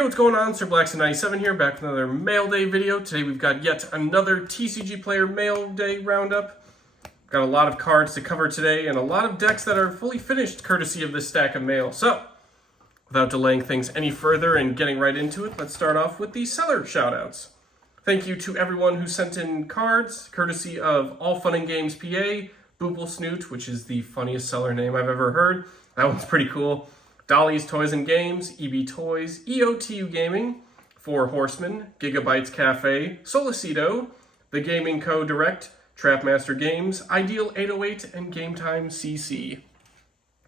Hey, what's going on? Sir Blackson97 here, back with another Mail Day video. Today we've got yet another TCGPlayer Mail Day roundup. Got a lot of cards to cover today and a lot of decks that are fully finished courtesy of this stack of mail. So, without delaying things any further and getting right into it, let's start off with the seller shoutouts. Thank you to everyone who sent in cards, courtesy of All Fun and Games PA, Boople Snoot, which is the funniest seller name I've ever heard. That one's pretty cool. Dolly's Toys and Games, EB Toys, EOTU Gaming, Four Horsemen, Gigabytes Cafe, Solicito, The Gaming Co. Direct, Trapmaster Games, Ideal 808, and Game Time CC.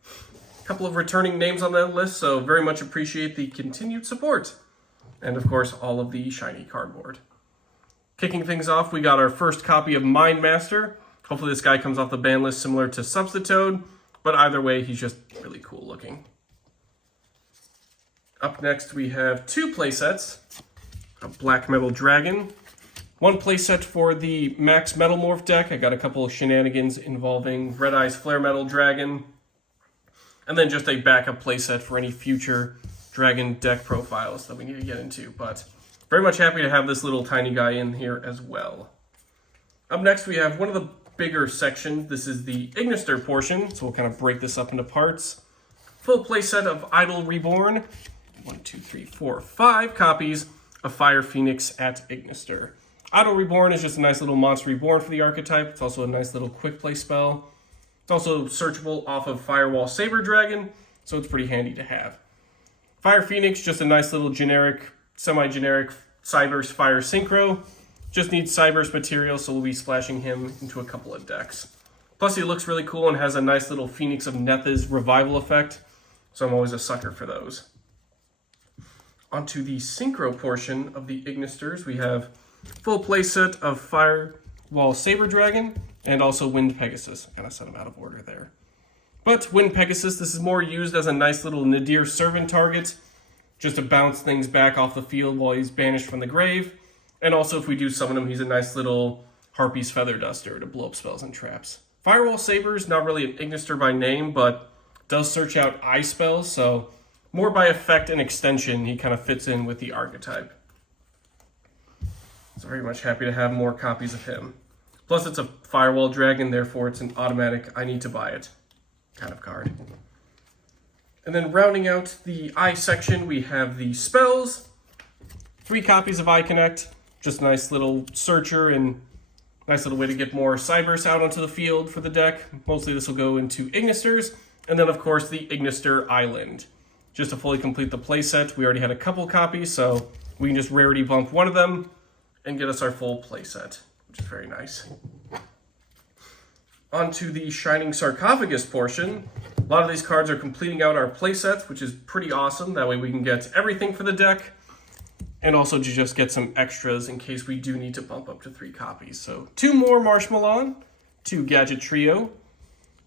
A couple of returning names on that list, so very much appreciate the continued support. And of course, all of the shiny cardboard. Kicking things off, we got our first copy of Mindmaster. Hopefully this guy comes off the ban list similar to Substitoad, but either way, he's just really cool looking. Up next, we have two playsets, a Black Metal Dragon, one playset for the Max Metal Morph deck. I got a couple of shenanigans involving Red Eyes Flare Metal Dragon, and then just a backup playset for any future Dragon deck profiles that we need to get into. But very much happy to have this little tiny guy in here as well. Up next, we have one of the bigger sections. This is the Ignister portion, so we'll kind of break this up into parts. Full playset of Idol Reborn. 5 copies of Fire Phoenix at Ignister. Idol Reborn is just a nice little monster reborn for the archetype. It's also a nice little quick play spell. It's also searchable off of Firewall Saber Dragon, so it's pretty handy to have. Fire Phoenix, just a nice little generic, semi-generic Cyberse Fire Synchro. Just needs Cyberse material, so we'll be splashing him into a couple of decks. Plus he looks really cool and has a nice little Phoenix of Netha's revival effect, so I'm always a sucker for those. Onto the Synchro portion of the Ignisters, we have full playset of Firewall Saber Dragon and also Wind Pegasus. I kind of set them out of order there. But Wind Pegasus, this is more used as a nice little Nadir servant target, just to bounce things back off the field while he's banished from the grave. And also if we do summon him, he's a nice little Harpy's Feather Duster to blow up spells and traps. Firewall Saber is not really an Ignister by name, but does search out eye spells, so more by effect and extension, he kind of fits in with the archetype. So very much happy to have more copies of him. Plus it's a Firewall Dragon, therefore it's an automatic, I need to buy it kind of card. And then rounding out the eye section, we have the spells. 3 copies of Eye Connect, just a nice little searcher and nice little way to get more Cyberse out onto the field for the deck. Mostly this will go into Ignisters. And then of course the Ignister Island. Just to fully complete the playset, we already had a couple copies, so we can just rarity bump one of them and get us our full playset, which is very nice. Onto the Shining Sarcophagus portion. A lot of these cards are completing out our playsets, which is pretty awesome. That way we can get everything for the deck, and also to just get some extras in case we do need to bump up to 3 copies. So 2 more Marshmallow, 2 Gadget Trio,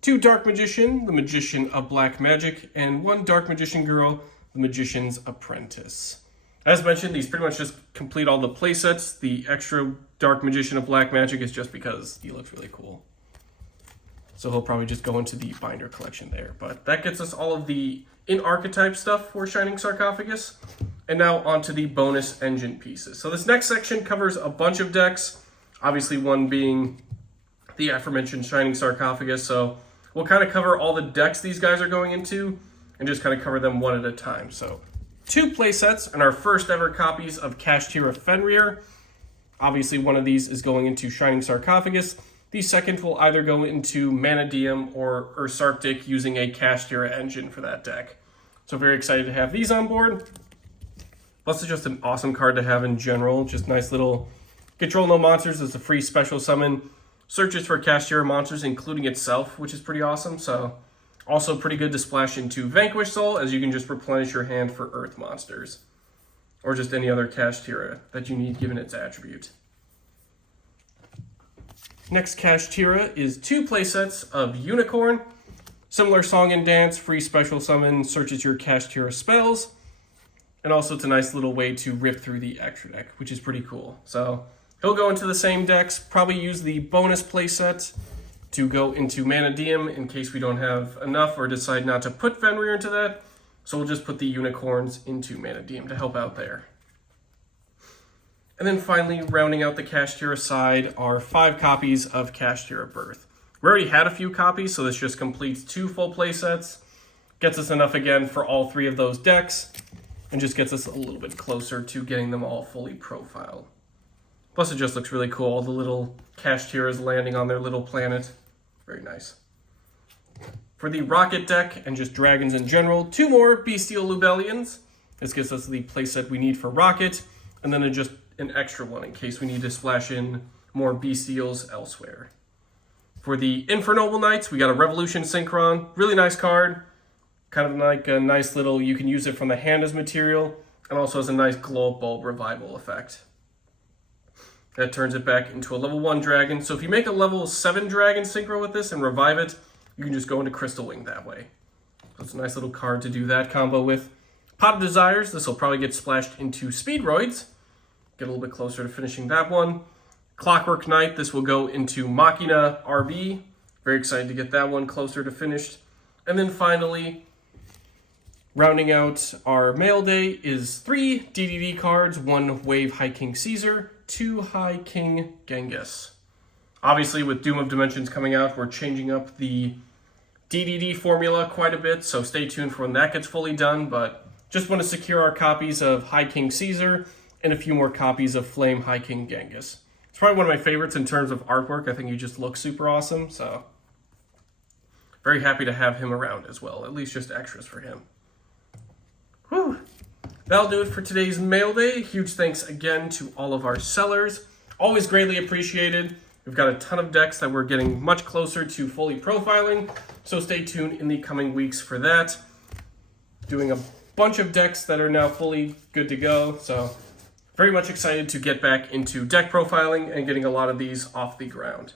2 Dark Magician, the Magician of Black Magic, and 1 Dark Magician Girl, the Magician's Apprentice. As mentioned, these pretty much just complete all the playsets. The extra Dark Magician of Black Magic is just because he looks really cool. So he'll probably just go into the binder collection there. But that gets us all of the in-archetype stuff for Shining Sarcophagus. And now onto the bonus engine pieces. So this next section covers a bunch of decks. Obviously one being the aforementioned Shining Sarcophagus, so we'll kind of cover all the decks these guys are going into and just kind of cover them one at a time. So 2 playsets and our first ever copies of Kashtira Fenrir. Obviously one of these is going into Shining Sarcophagus. The second will either go into Mana Diem or Ursarctic using a Kashtira engine for that deck. So very excited to have these on board. Plus it's just an awesome card to have in general. Just nice little control no monsters as a free special summon. Searches for Kashtira monsters, including itself, which is pretty awesome. So, also pretty good to splash into Vanquish Soul, as you can just replenish your hand for Earth monsters. Or just any other Kashtira that you need, given its attribute. Next Kashtira is 2 playsets of Unicorn. Similar song and dance, free special summon, searches your Kashtira spells. And also it's a nice little way to rip through the extra deck, which is pretty cool. So he'll go into the same decks, probably use the bonus playset to go into Mana Diem in case we don't have enough or decide not to put Fenrir into that. So we'll just put the unicorns into Manadeem to help out there. And then finally, rounding out the Kashtira side are 5 copies of Kashtira Birth. We already had a few copies, so this just completes 2 full play sets. Gets us enough again for all 3 of those decks, and just gets us a little bit closer to getting them all fully profiled. Plus it just looks really cool, all the little Kashtiras landing on their little planet. Very nice. For the Rocket deck, and just dragons in general, 2 more Bestial Lubellions. This gives us the playset we need for Rocket, and then just an extra one in case we need to splash in more Bestials elsewhere. For the Infernoble Knights, we got a Revolution Synchron. Really nice card. Kind of like a nice little, you can use it from the hand as material, and also has a nice glow bulb revival effect. That turns it back into a level 1 dragon. So if you make a level 7 dragon synchro with this and revive it, you can just go into Crystal Wing that way. So it's a nice little card to do that combo with. Pot of Desires, this will probably get splashed into Speedroids. Get a little bit closer to finishing that one. Clockwork Knight, this will go into Machina RB. Very excited to get that one closer to finished. And then finally, rounding out our mail day is 3 DDD cards, 1 Wave High King Caesar, 2 High King Genghis. Obviously, with Doom of Dimensions coming out, we're changing up the DDD formula quite a bit, so stay tuned for when that gets fully done, but just want to secure our copies of High King Caesar and a few more copies of Flame High King Genghis. It's probably one of my favorites in terms of artwork. I think he just looks super awesome, so very happy to have him around as well, at least just extras for him. Whew. That'll do it for today's mail day. Huge thanks again to all of our sellers. Always greatly appreciated. We've got a ton of decks that we're getting much closer to fully profiling, so stay tuned in the coming weeks for that. Doing a bunch of decks that are now fully good to go, so very much excited to get back into deck profiling and getting a lot of these off the ground.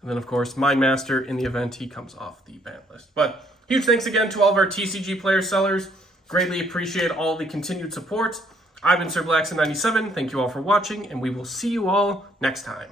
And then, of course, Mindmaster in the event he comes off the ban list. But huge thanks again to all of our TCGPlayer sellers. Greatly appreciate all the continued support. I've been Sir Blackson97. Thank you all for watching, and we will see you all next time.